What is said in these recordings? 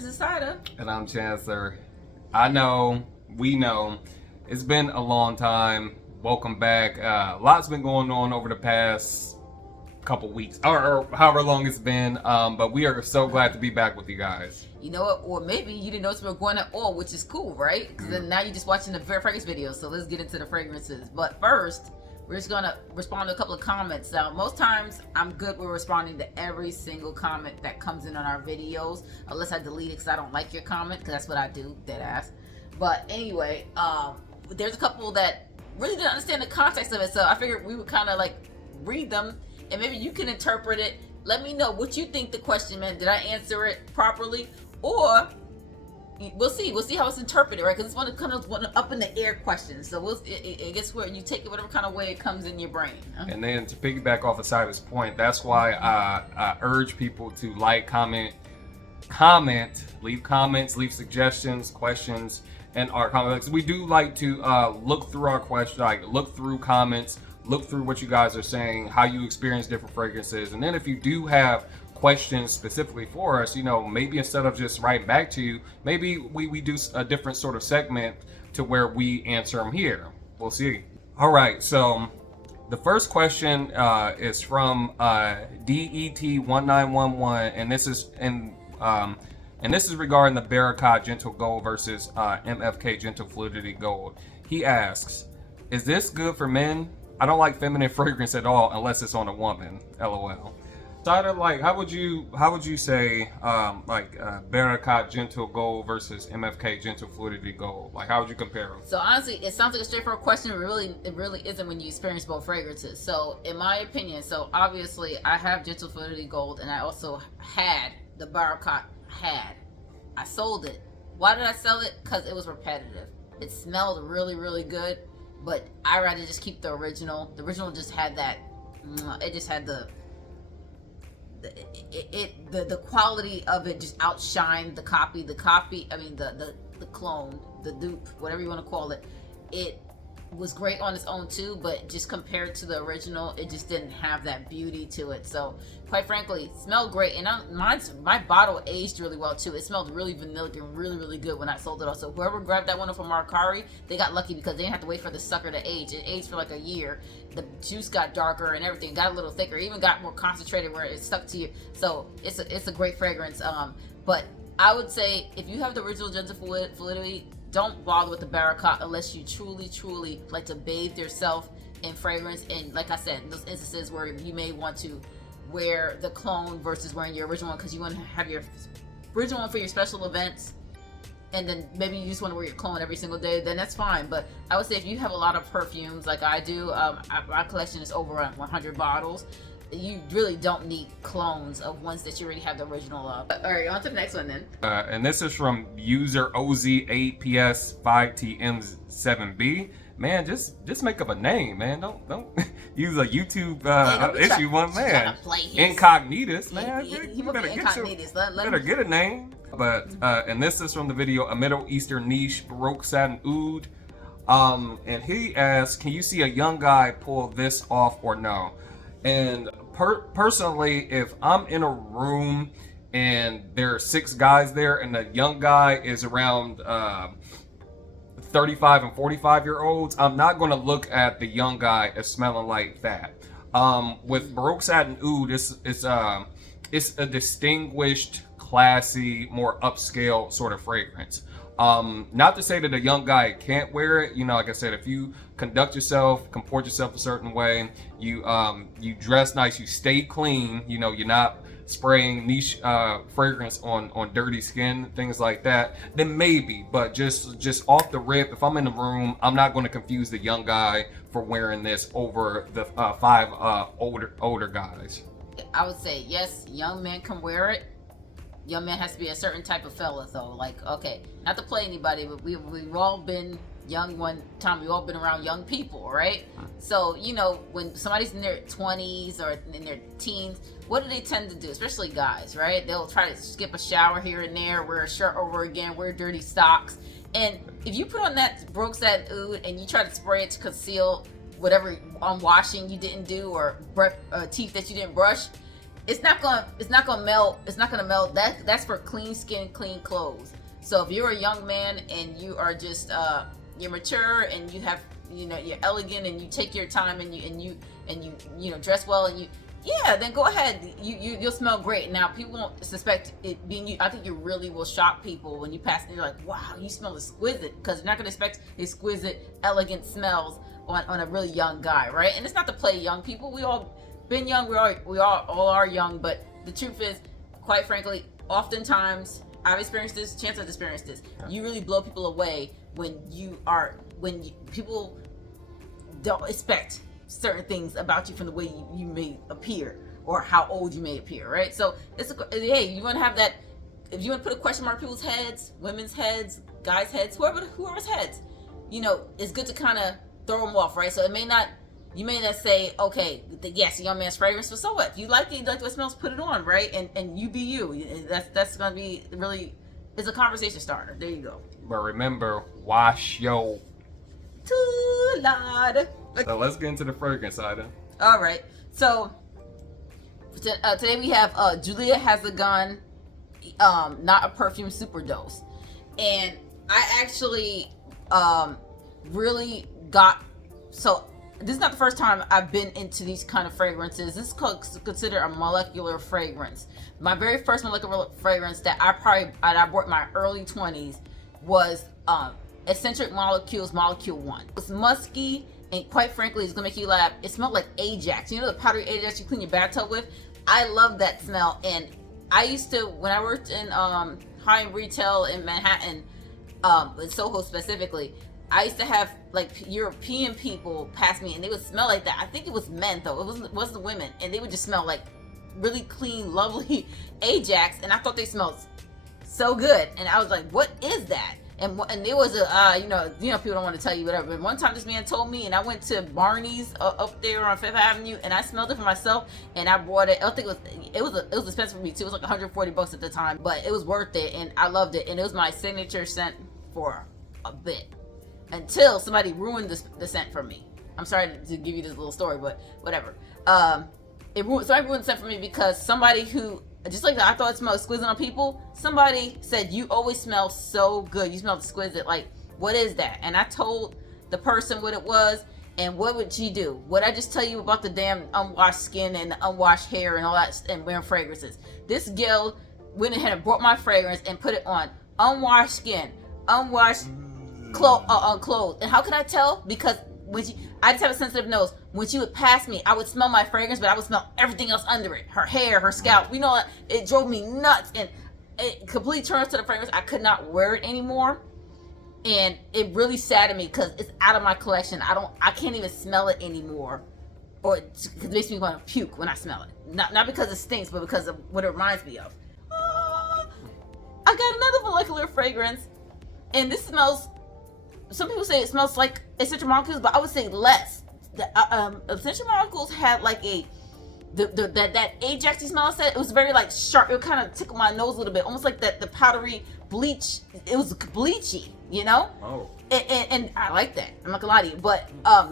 This is Sada. And I'm Chancellor. I know, we know, it's been a long time. Welcome back. Lots been going on over the past couple weeks, or however long it's been. But we are so glad to be back with you guys. You know what? Or maybe you didn't notice we were going at all, which is cool, right? Because then now you're just watching the fragrance video. So let's get into the fragrances. But first, we're just gonna respond to a couple of comments. Now, most times I'm good with responding to every single comment that comes in on our videos, unless I delete it because I don't like your comment, because that's what I do, dead ass. But anyway, there's a couple that really didn't understand the context of it, so I figured we would kind of like read them, and maybe you can interpret it. Let me know what you think the question meant. Did I answer it properly? Or we'll see how it's interpreted, right? Because it's one of one up in the air questions. So I guess where you take it whatever kind of way it comes in your brain. And then to piggyback off of Sida's point, that's why I urge people to like, comment, leave comments, leave suggestions, questions, and our comments. We do like to look through our questions, like look through comments, look through what you guys are saying, how you experience different fragrances, and then if you do have questions specifically for us, you know, maybe instead of just writing back to you, maybe we do a different sort of segment to where we answer them here. We'll see. All right, so the first question is from DET1911, and this is regarding the Barricade Gentle Gold versus MFK Gentle Fluidity Gold. He asks, "Is this good for men? I don't like feminine fragrance at all unless it's on a woman. LOL." Sada, like, how would you say Barricade Gentle Gold versus MFK Gentle Fluidity Gold? Like, how would you compare them? So honestly, it sounds like a straightforward question. It really isn't when you experience both fragrances. So in my opinion, so obviously I have Gentle Fluidity Gold, and I also had the Barricade. I sold it. Why did I sell it? Because it was repetitive. It smelled really, really good, but I rather just keep the original. The original just had that. It just had the quality of it just outshined the copy. The clone, the dupe, whatever you want to call it. It was great on its own too, but just compared to the original, it just didn't have that beauty to it. So quite frankly, it smelled great, and my bottle aged really well too. It smelled really vanilla and really, really good when I sold it off. So whoever grabbed that one from Marcari, they got lucky because they didn't have to wait for the sucker to age. It aged for like a year. The juice got darker and everything, got a little thicker, even got more concentrated where it stuck to you. So it's a great fragrance. But I would say if you have the original Gentle Fluidity, don't bother with the Barricade unless you truly like to bathe yourself in fragrance. And like I said, in those instances where you may want to wear the clone versus wearing your original one because you want to have your original one for your special events, and then maybe you just want to wear your clone every single day, then that's fine. But I would say if you have a lot of perfumes like I do, my collection is over 100 bottles, you really don't need clones of ones that you already have the original of. All right, on to the next one then. And this is from user OZ8PS5TM7B. Man, just make up a name, man. Don't use a YouTube issue one, man. Incognitus, man. He better get a name. But and this is from the video A Middle Eastern Niche Baroque Satin Oud. And he asks, can you see a young guy pull this off or no? And personally, if I'm in a room and there are 6 guys there and the young guy is around 35 and 45-year-olds, I'm not going to look at the young guy as smelling like that. With Baroque Satin Oud, it's a distinguished, classy, more upscale sort of fragrance. Not to say that a young guy can't wear it. You know, like I said, if you conduct yourself, comport yourself a certain way, you dress nice, you stay clean, you know, you're not spraying niche fragrance on dirty skin, things like that, then maybe. But just off the rip, if I'm in the room, I'm not going to confuse the young guy for wearing this over the 5 older guys. I would say yes, young men can wear it. Young man has to be a certain type of fella though. Like, okay, not to play anybody, but we've all been young one time. We've all been around young people, right? So, you know, when somebody's in their 20s or in their teens, what do they tend to do? Especially guys, right? They'll try to skip a shower here and there, wear a shirt over again, wear dirty socks. And if you put on that Baroque Satin Oud and you try to spray it to conceal whatever washing you didn't do or teeth that you didn't brush, it's not gonna melt. That's for clean skin, clean clothes. So if you're a young man and you are just you're mature and you have, you're elegant and you take your time and you dress well and then go ahead. You'll smell great. Now people won't suspect it being you. I think you really will shock people when you pass and you're like, wow, you smell exquisite, because you're not gonna expect exquisite, elegant smells on a really young guy, right? And it's not to play young people. We all been young. We all are young. But the truth is, quite frankly, oftentimes I've experienced this. Chance has experienced this. You really blow people away when people don't expect certain things about you from the way you may appear or how old you may appear, right? So hey, you want to have that. If you want to put a question mark in people's heads, women's heads, guys' heads, whoever's heads, it's good to kind of throw them off, right? So you may not say, okay, yes, young man's fragrance, but so what? If you like it, you like the way it smells, put it on, right? And you be you. That's gonna be really, it's a conversation starter. There you go. But remember, wash your Too loud. So let's get into the fragrance side. All right. So today we have Julia Has a Gun, Not a Perfume Superdose, and I actually really got so. This is not the first time I've been into these kind of fragrances. This is considered a molecular fragrance. My very first molecular fragrance that I bought in my early 20s was Eccentric Molecules Molecule 1. It's musky, and quite frankly, it's gonna make you laugh. It smelled like Ajax. You know the powdery Ajax you clean your bathtub with? I love that smell. And I used to, when I worked in high-end retail in Manhattan, in Soho specifically, I used to have like European people pass me and they would smell like that. I think it was men though. It wasn't women, and they would just smell like really clean, lovely Ajax, and I thought they smelled so good. And I was like, "What is that?" And there was people don't want to tell you whatever. But one time this man told me, and I went to Barney's up there on Fifth Avenue, and I smelled it for myself, and I bought it. I think it was expensive for me too. It was like $140 at the time, but it was worth it, and I loved it, and it was my signature scent for a bit. Until somebody ruined the scent for me. I'm sorry to give you this little story, but whatever. Somebody ruined the scent for me because somebody who, just like that, I thought it smelled exquisite on people. Somebody said, "You always smell so good. You smell exquisite. Like, what is that?" And I told the person what it was, and what would she do? Would I just tell you about the damn unwashed skin and the unwashed hair and all that, and wearing fragrances? This girl went ahead and brought my fragrance and put it on unwashed skin, unwashed clothes. And how can I tell? Because I just have a sensitive nose. When she would pass me, I would smell my fragrance, but I would smell everything else under it. Her hair, her scalp. It drove me nuts, and it completely turned to the fragrance. I could not wear it anymore, and it really saddened me because it's out of my collection. I can't even smell it anymore, or it makes me want to puke when I smell it. Not because it stinks, but because of what it reminds me of. I got another molecular fragrance, and this smells. Some people say it smells like essential molecules, but I would say less. The essential molecules had like that Ajax smell. I said it was very like sharp. It would kind of tickle my nose a little bit, almost like the powdery bleach. It was bleachy, Oh. And I like that. I'm not gonna lie to you, but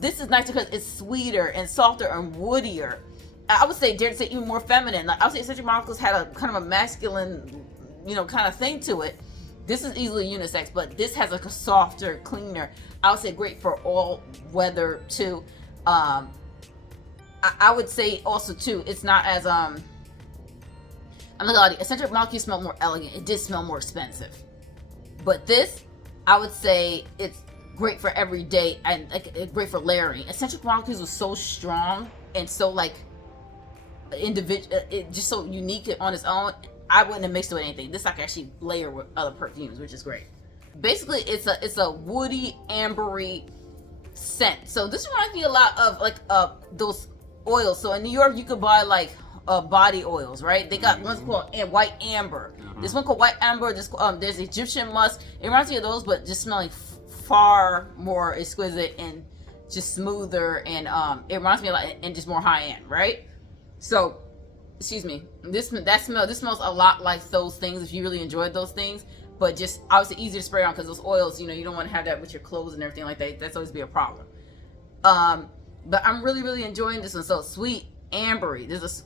this is nice because it's sweeter and softer and woodier. I would say, dare to say, even more feminine. Like I would say, essential molecules had a kind of a masculine, kind of thing to it. This is easily unisex, but this has like a softer, cleaner. I would say great for all weather too. I would say also too, it's not as I'm not gonna lie to you, essential molecules smell more elegant. It did smell more expensive, but this, I would say, it's great for every day and like great for layering. Essential molecules was so strong and so like individual, it just so unique on its own. I wouldn't have mixed it with anything. This I can actually layer with other perfumes, which is great. Basically, it's a woody, ambery scent. So this reminds me a lot of like those oils. So in New York, you could buy like body oils, right? They got ones called white amber. This one called white amber. There's Egyptian musk. It reminds me of those, but just smelling far more exquisite and just smoother. And it reminds me a lot, and just more high end, right? So. Excuse me. This smells a lot like those things if you really enjoyed those things, but just obviously easier to spray on because those oils, you don't want to have that with your clothes and everything like that. That's always be a problem. But I'm really, really enjoying this one. So sweet, ambery. There's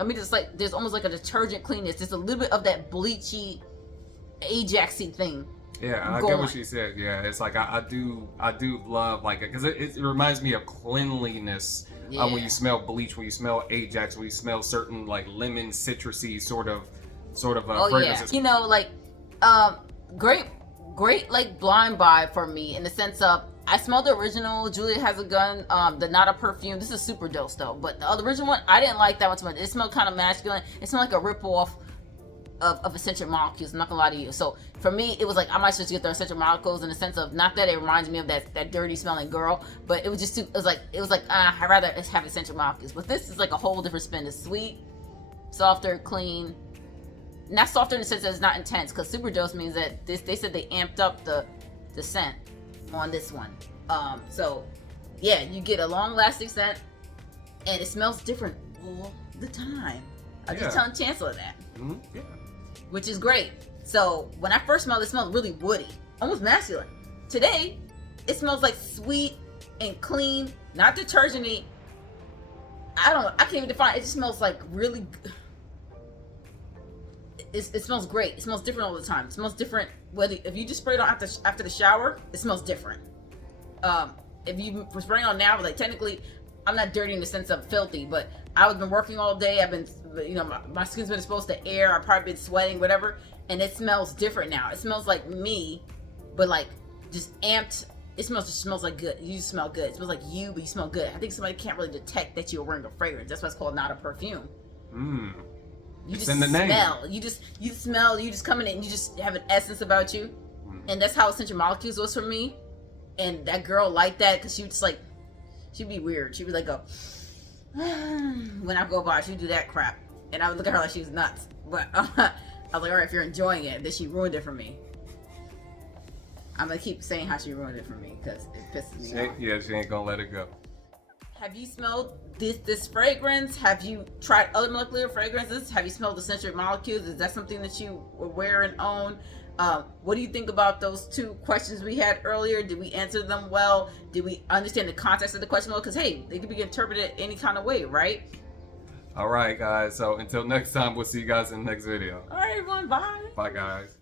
I mean, it's like there's almost like a detergent cleanness. There's a little bit of that bleachy, Ajaxy thing. Yeah, I get what she said. Yeah, it's like I do love like because it reminds me of cleanliness. Yeah. When you smell bleach, when you smell Ajax, when you smell certain like lemon citrusy sort of fragrances. Yeah. You know, like great like blind buy for me in the sense of I smelled the original Julia Has a Gun, the Not a Perfume. This is Superdose though, but the original one I didn't like that one so much. It smelled kind of masculine. It smelled like a rip-off of Essential Molecules. I'm not gonna lie to you. So for me, it was like I might just get the Essential Molecules in the sense of not that it reminds me of that dirty smelling girl, but it was just it was like I'd rather have Essential Molecules. But this is like a whole different spin. It's sweet, softer, clean. Not softer in the sense that it's not intense, because Superdose means that they said they amped up the scent on this one. So yeah, you get a long lasting scent and it smells different all the time. I'm just telling Chancellor that. Mm-hmm. Yeah. Which is great. So when I first smelled it, smelled really woody, almost masculine. Today, it smells like sweet and clean, not detergent-y. I can't even define it. It just smells like really it smells great. It smells different all the time. It smells different if you just spray it on after the shower, it smells different. If you spray it on now, like technically I'm not dirty in the sense of filthy, but I've been working all day. I've been, my skin's been exposed to air. I've probably been sweating, whatever, and it smells different now. It smells like me, but like just amped. It smells like good. You just smell good. It smells like you, but you smell good. I think somebody can't really detect that you're wearing a fragrance. That's why it's called Not a Perfume. You just in the name. smell. You smell. You just come in and you just have an essence about you, and that's how Essential Molecules was for me. And that girl liked that because she was just like, she'd be weird. She'd be like, when I go by, she'd do that crap, and I would look at her like she was nuts. But I was like, all right, if you're enjoying it, then she ruined it for me. I'm gonna keep saying how she ruined it for me because it pisses me off. Yeah, she ain't gonna let it go. Have you smelled this fragrance? Have you tried other molecular fragrances? Have you smelled Essential Molecules? Is that something that you wear and own? What do you think about those two questions we had earlier? Did we answer them well? Did we understand the context of the question well? Because hey, they could be interpreted any kind of way, right? All right, guys. So until next time, we'll see you guys in the next video. All right, everyone. Bye. Bye, guys.